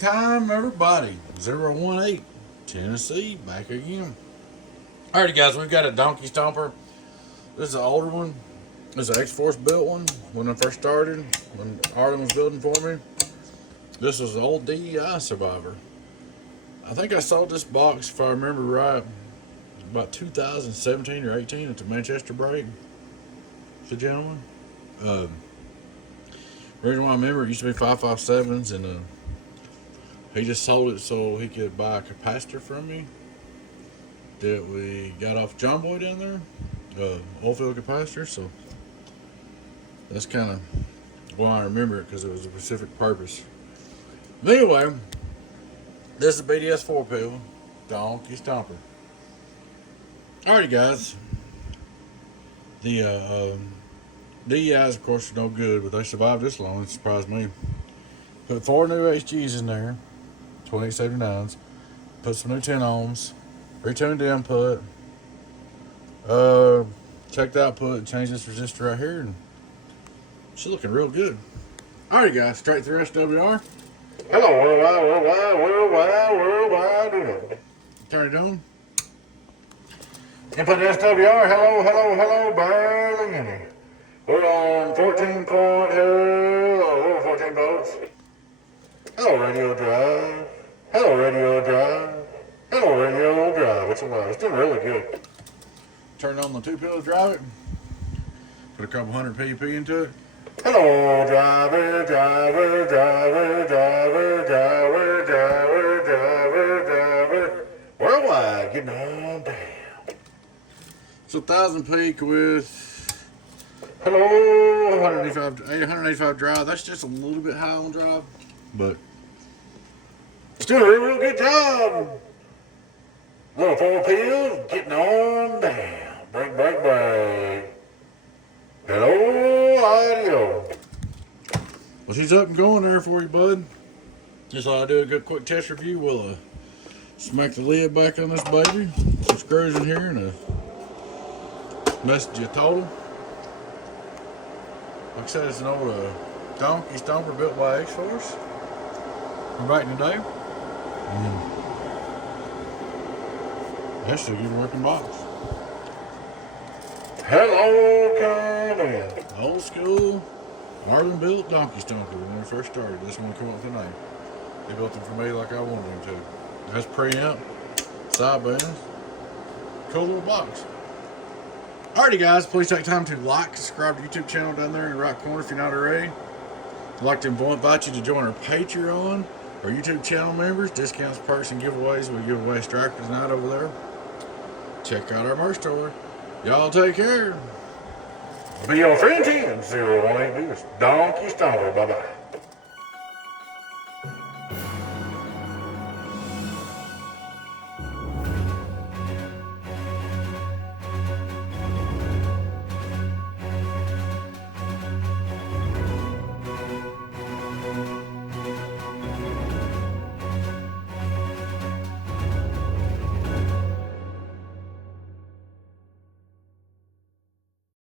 Morning time, everybody. 018 Tennessee, back again. Alrighty, guys, we've got a donkey stomper. This is an older one. This is an X-Force built one. When I first started, when Arlen was building for me, this was an old DEI survivor. I think I saw this box, if I remember right, about 2017 or 18 at the Manchester break. The gentleman. Reason why I remember, it used to be 5.57s, and he just sold it so he could buy a capacitor from me that we got off John Boy down there, oil field capacitor. So that's kind of why I remember it, because it was a specific purpose. But anyway, this is BDS-4Pill, Donkey Stomper. Alrighty, guys. The DEIs, of course, are no good, but they survived this long. It surprised me. Put 4 new HGs in there, 2879s. Put some new 10 ohms. Retuned the input. Checked the output. Changed this resistor right here, and she's looking real good. Alright, guys, straight through SWR. Hello, worldwide. Turn it on. Input SWR. Hello, Burlington. We're on 14 volts. Hello, radio drive. What's the matter? It's doing really good. Turn on the 2-pill, drive it. Put a couple hundred pp into it. Hello, driver. Worldwide, getting on down. So 1000 peak with hello, 885 drive. That's just a little bit high on drive, but still a real good job. Little 4-pill, getting on down. Break. Hello, audio. Well, she's up and going there for you, bud. Just thought I'd do a good quick test review. We'll smack the lid back on this baby. Some screws in here and a message total. Like I said, it's an old donkey stomper built by X-Force from back in the day. That's still a good working box. Hello, come in. Old school, Arlen built donkey stomper when we first started. This one come up with the name. They built them for me like I wanted them to. That's preamp, sidebands, cool little box. Alrighty, guys, please take time to like, subscribe to the YouTube channel down there in the right corner if you're not already. I'd like to invite you to join our Patreon, our YouTube channel members, discounts, perks, and giveaways. We give away strikers night over there. Check out our merch store. Y'all take care. Be your friend, 018 Donkey Stomper. Bye-bye.